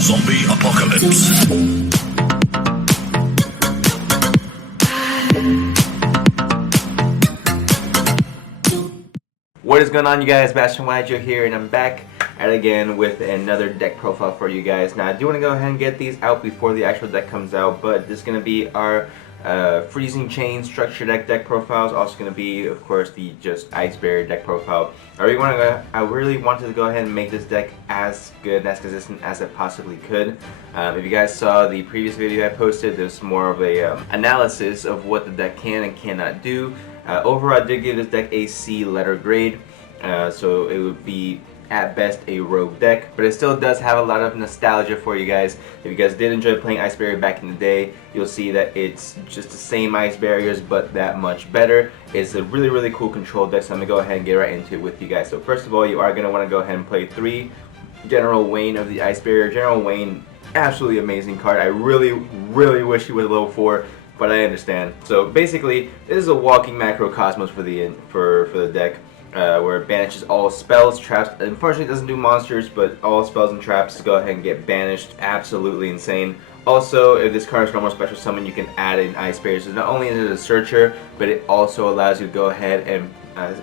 Zombie Apocalypse. What is going on, you guys? Bastion Joe here, and I'm back at again with another deck profile for you guys. Now, I do want to go ahead and get these out before the actual deck comes out, but this is going to be our Freezing Chain Structure deck profiles. Also going to be, of course, the just Ice Barrier deck profile. I really wanted to go ahead and make this deck as good and as consistent as it possibly could. If you guys saw the previous video I posted, there's more of a analysis of what the deck can and cannot do. Overall, I did give this deck a C letter grade, so it would be at best a rogue deck, but it still does have a lot of nostalgia for you guys. If you guys did enjoy playing Ice Barrier back in the day, you'll see that it's just the same Ice Barriers but that much better. It's a really cool control deck, so I'm gonna go ahead and get right into it with you guys. So first of all, you are gonna want to go ahead and play 3 General Wayne of the Ice Barrier. General Wayne, absolutely amazing card. I really wish he was level 4, but I understand. So basically, this is a walking macrocosmos for the deck. Where it banishes all spells, traps. Unfortunately, it doesn't do monsters, but all spells and traps go ahead and get banished. Absolutely insane. Also, if this card is normal special summon, you can add in Ice Barrier. So not only is it a searcher, but it also allows you to go ahead and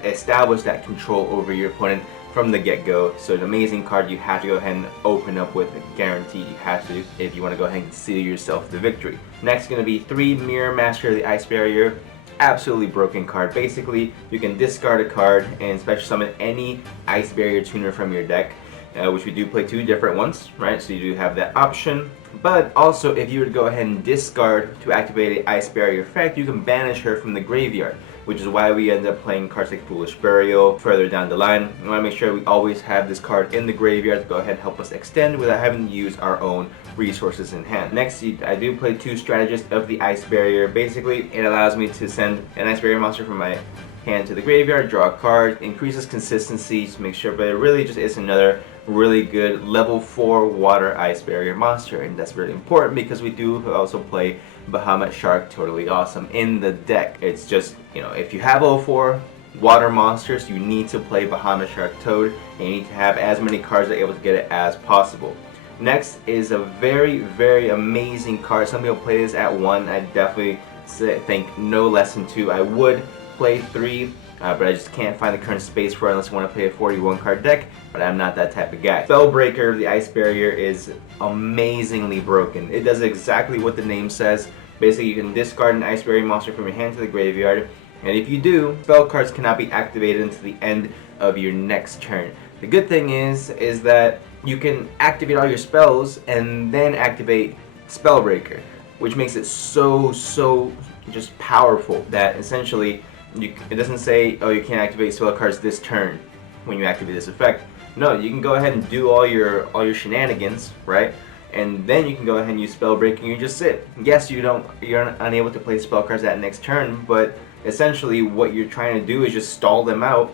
establish that control over your opponent from the get-go. So an amazing card you have to go ahead and open up with. Guaranteed you have to if you want to go ahead and seal yourself the victory. Next is going to be 3 Mirror Master of the Ice Barrier. Absolutely broken card. Basically, you can discard a card and special summon any Ice Barrier tuner from your deck, which we do play 2 different ones, right? So you do have that option. But also, if you would go ahead and discard to activate an Ice Barrier effect, you can banish her from the graveyard, which is why we end up playing cards like Foolish Burial further down the line. We want to make sure we always have this card in the graveyard to go ahead and help us extend without having to use our own resources in hand. Next, I do play 2 Strategists of the Ice Barrier. Basically, it allows me to send an Ice Barrier monster from my hand to the graveyard, draw a card, increases consistency to make sure, but it really just is another really good level 4 water Ice Barrier monster, and that's really important because we do also play Bahamut Shark Totally Awesome in the deck. It's just, you know, if you have level 4 water monsters, you need to play Bahamut Shark Toad, and you need to have as many cards that are able to get it as possible. Next is a very amazing card. Some people play this at 1. I definitely think no less than 2. I would play 3, but I just can't find the current space for it unless you want to play a 41 card deck, but I'm not that type of guy. Spellbreaker, the Ice Barrier, is amazingly broken. It does exactly what the name says. Basically, you can discard an Ice Barrier monster from your hand to the graveyard, and if you do, spell cards cannot be activated until the end of your next turn. The good thing is that you can activate all your spells and then activate Spellbreaker, which makes it so just powerful that essentially it doesn't say, oh, you can't activate spell cards this turn when you activate this effect. No, you can go ahead and do all your shenanigans, right? And then you can go ahead and use Spellbreaker and you just sit. Yes, you're unable to play spell cards that next turn, but essentially what you're trying to do is just stall them out,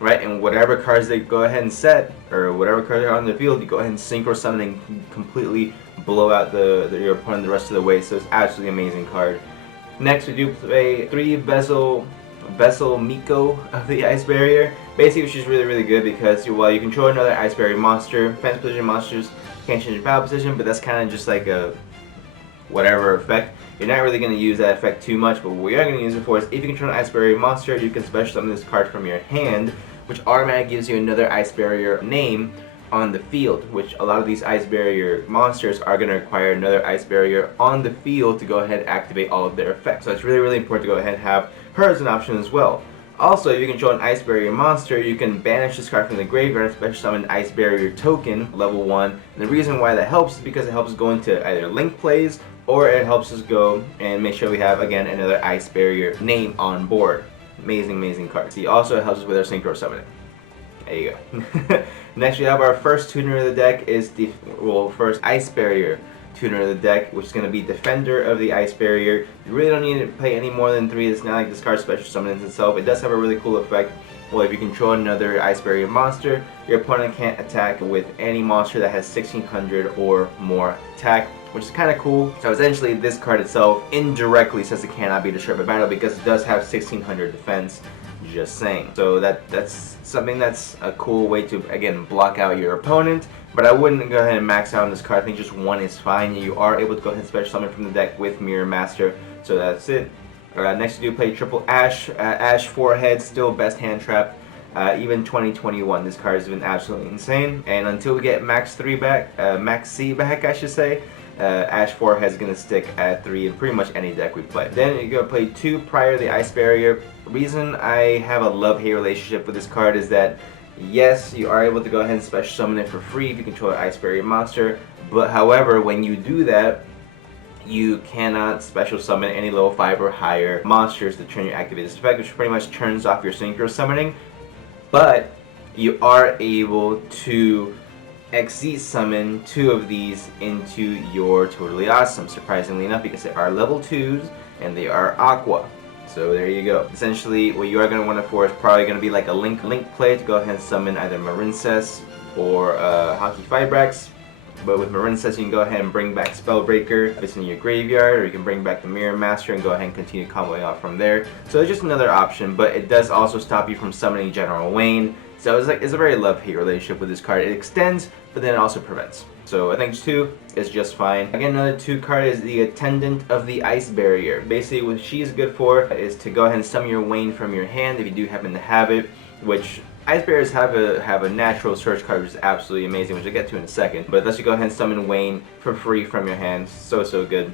right? And whatever cards they go ahead and set, or whatever cards are on the field, you go ahead and synchro summon and completely blow out your opponent the rest of the way. So it's absolutely amazing card. Next, we do play 3 Vessel Miko of the Ice Barrier. Basically, which is really good because while you control another Ice Barrier monster, defense position monsters can't change your battle position, but that's kind of just like a whatever effect. You're not really going to use that effect too much, but what we are going to use it for is if you control an Ice Barrier monster, you can special summon this card from your hand, which automatically gives you another Ice Barrier name on the field, which a lot of these Ice Barrier monsters are going to require another Ice Barrier on the field to go ahead and activate all of their effects. So it's really important to go ahead and have her as an option as well. Also, if you control an Ice Barrier monster, you can banish this card from the graveyard and special summon an Ice Barrier token, level 1. And the reason why that helps is because it helps us go into either link plays, or it helps us go and make sure we have, again, another Ice Barrier name on board. Amazing card. See, also it helps us with our synchro summoning. There you go. Next, we have our first tuner of the deck is the first Ice Barrier tuner of the deck, which is going to be Defender of the Ice Barrier. You really don't need to play any more than 3. It's not like this card special summons itself. It does have a really cool effect. Well, if you control another Ice Barrier monster, your opponent can't attack with any monster that has 1600 or more attack, which is kind of cool. So essentially, this card itself indirectly says it cannot be destroyed by battle because it does have 1600 defense. Just saying. So that's something that's a cool way to, again, block out your opponent. But I wouldn't go ahead and max out on this card. I think just one is fine. You are able to go ahead and special summon from the deck with Mirror Master. So that's it. Next you do play triple Ash. Ash 4 heads, still best hand trap. Even 2021, this card has been absolutely insane. And until we get Max 3 back, Max C back, I should say, Ash 4 head is going to stick at 3 in pretty much any deck we play. Then you're going to play 2 Prior the Ice Barrier. The reason I have a love-hate relationship with this card is that, yes, you are able to go ahead and special summon it for free if you control an Ice Barrier monster. But however, when you do that, you cannot special summon any level 5 or higher monsters to turn your activated effect, which pretty much turns off your synchro summoning. But you are able to Xyz summon 2 of these into your Totally Awesome, surprisingly enough, because they are level 2s and they are Aqua. So there you go. Essentially, what you are going to want to for is probably going to be like a link play to go ahead and summon either Marincess or Hockey Fibrax. But with Marincess, you can go ahead and bring back Spellbreaker, it's in your graveyard, or you can bring back the Mirror Master and go ahead and continue comboing out from there. So it's just another option, but it does also stop you from summoning General Wayne. So it's a very love-hate relationship with this card. It extends, but then it also prevents. So I think 2 is just fine. Again, another 2 card is the Attendant of the Ice Barrier. Basically, what she's good for is to go ahead and summon your Wayne from your hand if you do happen to have it, which Ice Barriers have a natural search card, which is absolutely amazing, which I'll get to in a second. But let's just go ahead and summon Wayne for free from your hand. So good.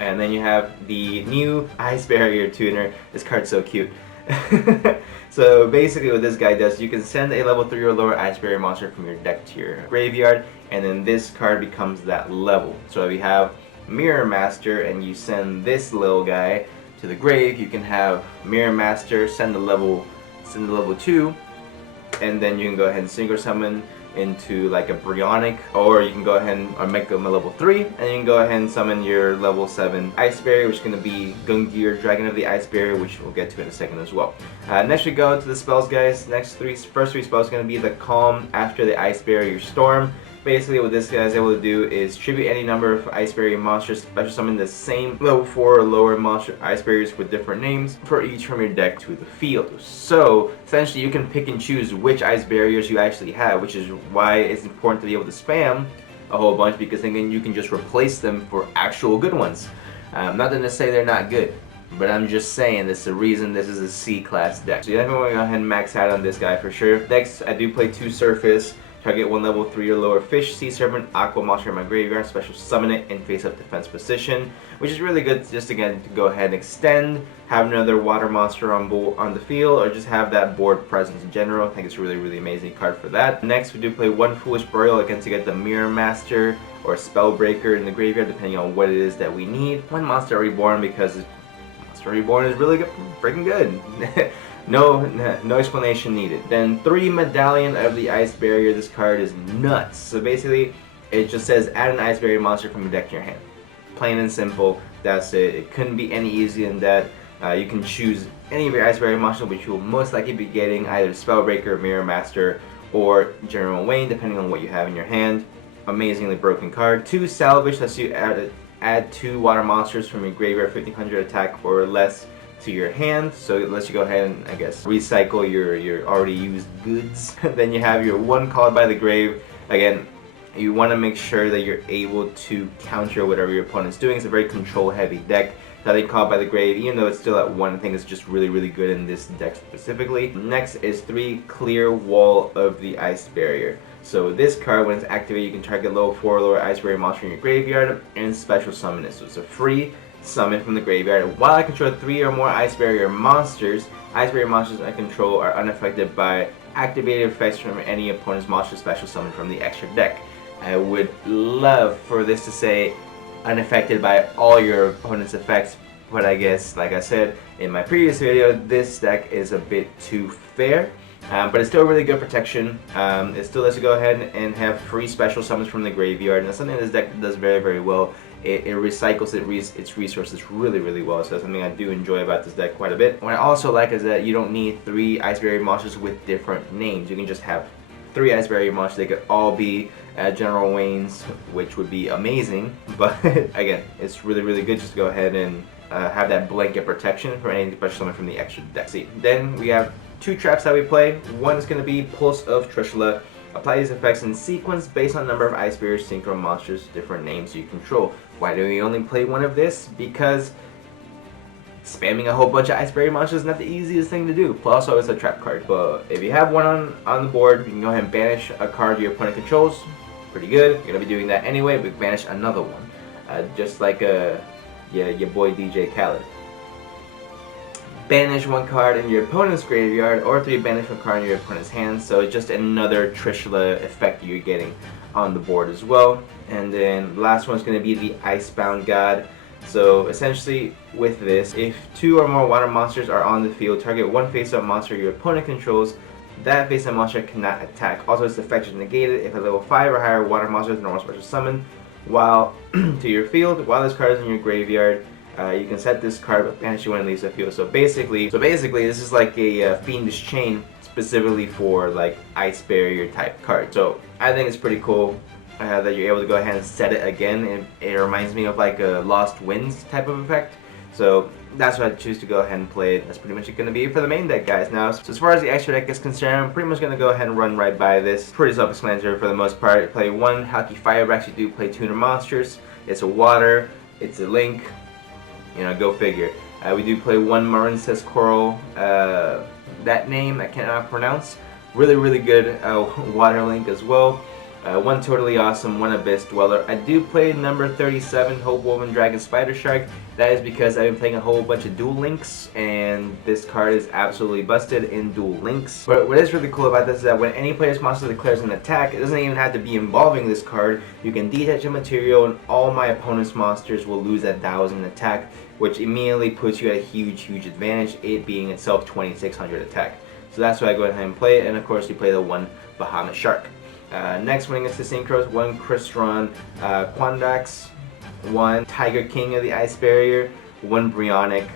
And then you have the new Ice Barrier Tuner. This card's so cute. So basically what this guy does, you can send a level 3 or lower Ice Barrier monster from your deck to your graveyard, and then this card becomes that level. So if you have Mirror Master and you send this little guy to the grave, you can have Mirror Master send the level 2, and then you can go ahead and synchro summon into like a Brionac, or you can go ahead and make them a level 3, and you can go ahead and summon your level 7 Ice Barrier, which is going to be Gungnir, Dragon of the Ice Barrier, which we'll get to in a second as well. Next we go to the spells, guys. First three spells are going to be the Calm after the Ice Barrier Storm. Basically what this guy is able to do is tribute any number of Ice Barrier monsters, special summon the same level 4 or lower monster Ice Barriers with different names for each from your deck to the field. So essentially you can pick and choose which Ice Barriers you actually have, which is why it's important to be able to spam a whole bunch, because then you can just replace them for actual good ones. Not to say they're not good, but I'm just saying this is the reason this is a C-class deck. So you definitely want to go ahead and max out on this guy for sure. Next, I do play 2 Surface. Target 1 level 3 or lower fish, sea serpent, aqua monster in my graveyard, special summon it in face up defense position, which is really good just again to go ahead and extend, have another water monster on the field, or just have that board presence in general. I think it's a really amazing card for that. Next we do play 1 Foolish Burial again to get the Mirror Master or Spellbreaker in the graveyard depending on what it is that we need. 1 Monster Reborn because Monster Reborn is really good, freaking good. No explanation needed. Then 3 Medallion of the Ice Barrier. This card is nuts. So basically, it just says add an Ice Barrier monster from your deck to your hand. Plain and simple. That's it. It couldn't be any easier than that. You can choose any of your Ice Barrier monsters, which you will most likely be getting either Spellbreaker, Mirror Master, or General Wayne, depending on what you have in your hand. Amazingly broken card. 2 Salvage lets you add 2 water monsters from your graveyard, 1500 attack or less, to your hand, so it lets you go ahead and I guess recycle your already used goods. Then you have your 1 Called by the Grave. Again, you want to make sure that you're able to counter whatever your opponent's doing. It's a very control heavy deck. So I think Called by the Grave, even though it's still at 1, I think it's just really good in this deck specifically. Next is 3 Clear Wall of the Ice Barrier. So this card, when it's activated, you can target level 4 or lower Ice Barrier monster in your graveyard and special summon it. So it's a free summon from the graveyard. While I control 3 or more Ice Barrier monsters I control are unaffected by activated effects from any opponent's monster special summon from the extra deck. I would love for this to say unaffected by all your opponent's effects, but I guess, like I said in my previous video, this deck is a bit too fair. But it's still really good protection. It still lets you go ahead and have free special summons from the graveyard, and that's something this deck does very well. It recycles its resources really well, so that's something I do enjoy about this deck quite a bit. What I also like is that you don't need 3 Ice Barrier monsters with different names. You can just have 3 Ice Barrier monsters. They could all be General Wayne's, which would be amazing, but again, it's really good just to go ahead and have that blanket protection for any special summon from the extra deck. See, then we have 2 traps that we play. One is going to be Pulse of Trishula. Apply these effects in sequence based on number of Ice Barrier Synchro monsters, different names you control. Why do we only play one of this? Because spamming a whole bunch of Ice Barrier monsters is not the easiest thing to do. Plus, also it's a trap card. But if you have one on the board, you can go ahead and banish a card your opponent controls. Pretty good. You're going to be doing that anyway, but banish another one. Just like your boy DJ Khaled. Banish 1 card in your opponent's graveyard, or 3 banish 1 card in your opponent's hand. So it's just another Trishula effect you're getting on the board as well. And then the last one is going to be the Icebound God. So essentially with this, if 2 or more water monsters are on the field, target 1 face-up monster your opponent controls. That face-up monster cannot attack. Also, its effect is negated if a level 5 or higher water monster is normal special summon while to your field. While this card is in your graveyard, you can set this card but banish when it leaves the field. So basically, this is like a Fiendish Chain specifically for like Ice Barrier type card. So I think it's pretty cool that you're able to go ahead and set it again. It reminds me of like a Lost Winds type of effect. So that's why I choose to go ahead and play it. That's pretty much going to be it for the main deck, guys. Now, so as far as the extra deck is concerned, I'm pretty much going to go ahead and run right by this. Pretty self-explanatory for the most part. Play 1 Haki Firebrax. You do play tuner monsters. It's a water. It's a link. You know, go figure. We do play 1 Marincess Coral. That name I cannot pronounce. Really, really good water link as well. 1 Totally Awesome, 1 Abyss Dweller. I do play number 37, Hope Woven Dragon Spider Shark. That is because I've been playing a whole bunch of dual links, and this card is absolutely busted in dual links. But what is really cool about this is that when any player's monster declares an attack, it doesn't even have to be involving this card. You can detach a material, and all my opponent's monsters will lose 1,000 attack, which immediately puts you at a huge, huge advantage, it being itself 2,600 attack. So that's why I go ahead and play it, and of course you play the 1 Bahamut Shark. Next, when it gets to Synchros, 1 Crystron Quandax, 1 Tiger King of the Ice Barrier, 1 Brionic,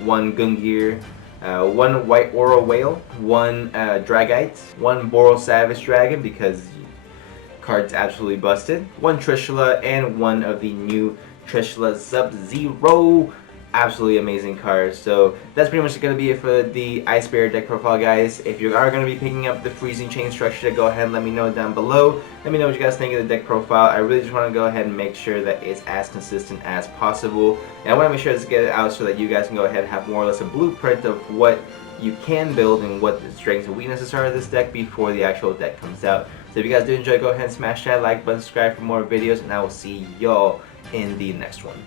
1 Gungnir, 1 White Aura Whale, 1 Dragite, 1 Boral Savage Dragon because card's absolutely busted, 1 Trishula, and 1 of the new Trishula Sub-Zero. Absolutely amazing cards. So that's pretty much going to be it for the Ice Barrier deck profile, guys. If you are going to be picking up the Freezing Chain structure, go ahead and let me know down below. Let me know what you guys think of the deck profile. I really just want to go ahead and make sure that it's as consistent as possible. And I want to make sure to get it out so that you guys can go ahead and have more or less a blueprint of what you can build and what the strengths and weaknesses are of this deck before the actual deck comes out. So if you guys do enjoy, go ahead and smash that like button, subscribe for more videos, and I will see y'all in the next one.